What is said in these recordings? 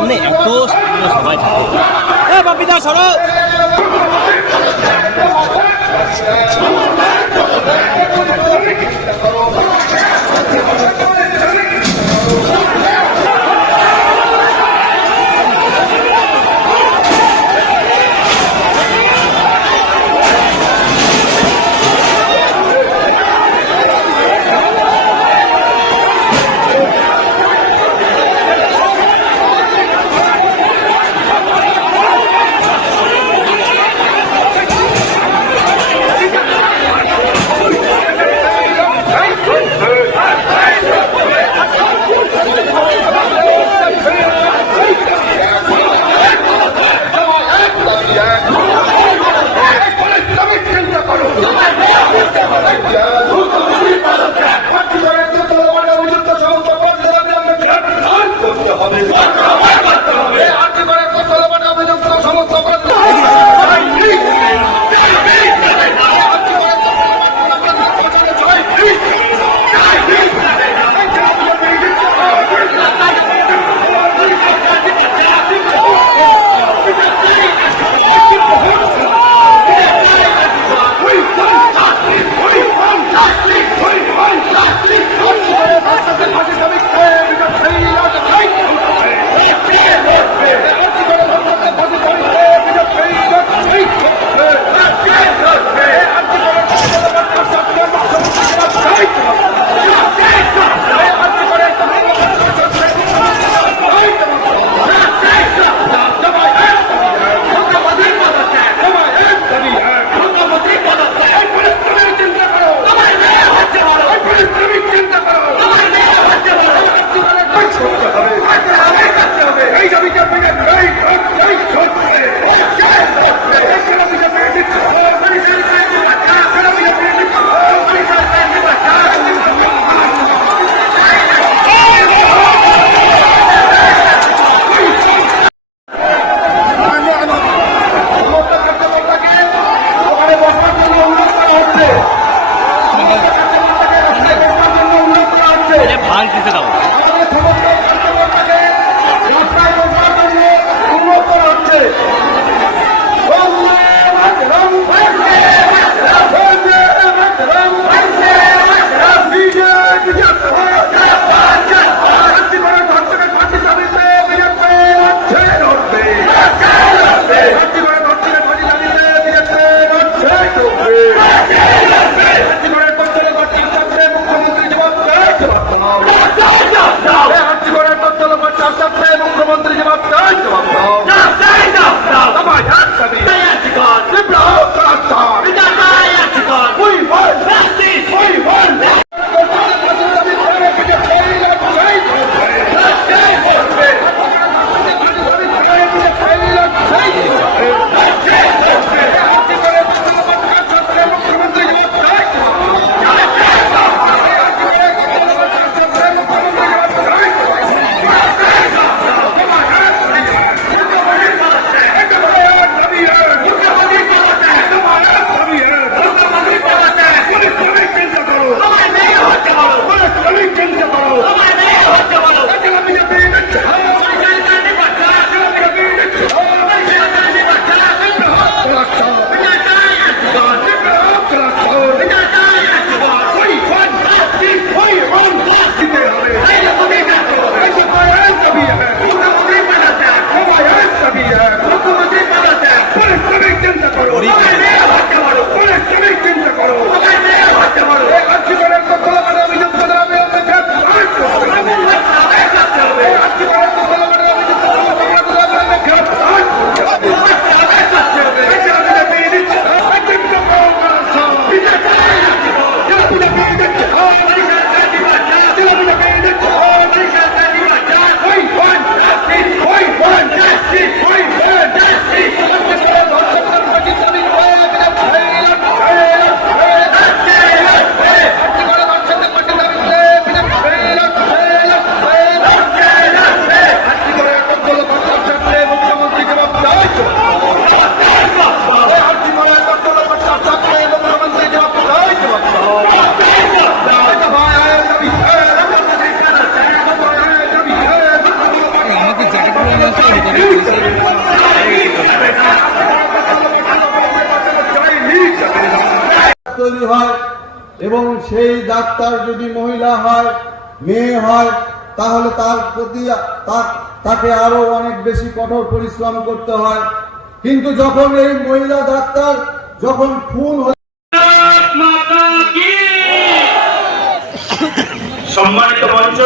সামনে এত সবাই এ বাপিদা সরো। এটা ভাঙ কিসে দাও মুখ্যমন্ত্রী এবং সেই ডাক্তার যদি মহিলা হয়, মেয়ে হয়, তাহলে তার প্রতি তাকে আরও অনেক বেশি কঠোর পরিশ্রম করতে হয়। কিন্তু যখন এই মহিলা ডাক্তার যখন খুন সম্মানিত মঞ্চ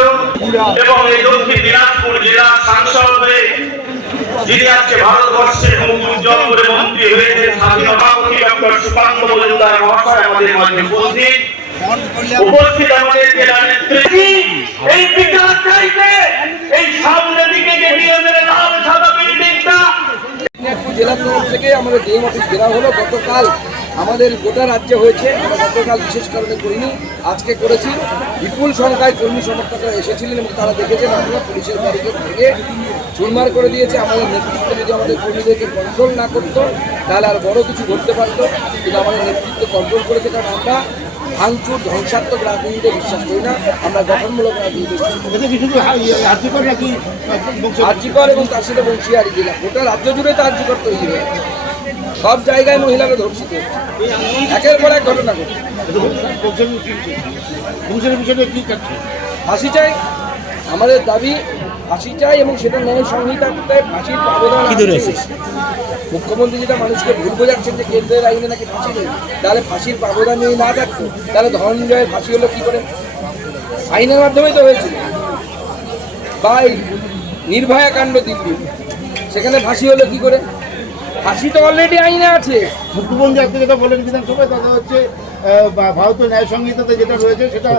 এবং এই দক্ষিণ দিনাজপুর জেলার সাংসদ হয়ে যিনি আজকে ভারতবর্ষের মুখ উজ্জ্বল করে মন্ত্রী হয়েছে স্বাধীনতা ডক্টর সুকান্ত মজুমদার মহাশয় আমাদের জেলা যে মেদিনীপুর জেলার তরফ থেকে আমাদের ডিএম অফিস ঘেরা হলো। গতকাল আমাদের গোটা রাজ্যে হয়েছে আমরা গতকাল বিশেষ কারণে করিনি আজকে করেছি। বিপুল সংখ্যায় কর্মী সমর্থকরা এসেছিলেন এবং তারা দেখেছেন আমরা পুলিশের ব্যারিকেড থেকে চুরমার করে দিয়েছে। আমাদের নেতৃত্ব যদি আমাদের কর্মীদেরকে কন্ট্রোল না করতো তাহলে আর বড় কিছু ঘটতে পারতো। কিন্তু আমাদের নেতৃত্ব কন্ট্রোল করেছে কারণ আমরা ভাঙচুর ধ্বংসাত্মক রাজনীতিতে বিশ্বাস করি না। আমরা গঠনমূলক বিশ্বাস করি। আর্যিকর এবং তার সাথে বংশীহারি জেলা। গোটা রাজ্য জুড়ে তো আর্যিকর তৈরি হয়েছে। সব জায়গায় মহিলারা ধর্ষিত। একের পর এক ঘটনা ঘটছে। ফাঁসি চাই আমাদের দাবি ফাঁসি চাই এবং সেটা ন্যায় সংহিতাতে ফাঁসির আবেদন। মুখ্যমন্ত্রী যেটা মানুষকে ভুল বোঝাচ্ছেন যে কেন্দ্রের আইনে নাকি ফাঁসি নেই তাহলে ফাঁসির প্রাবধান যদি না থাকতো তাহলে ধনঞ্জয়ের ফাঁসি হলো কি করে? আইনের মাধ্যমেই তো হয়েছিল বা নির্ভয়া কাণ্ড দিল্লি সেখানে ফাঁসি হলো কি করে? ফাঁসি তো অলরেডি আইনে আছে। মুখ্যমন্ত্রী আপনি যেটা বলেন বিধানসভায় তাতে হচ্ছে ভারতীয় ন্যায় সংহিতাতে যেটা রয়েছে সেটা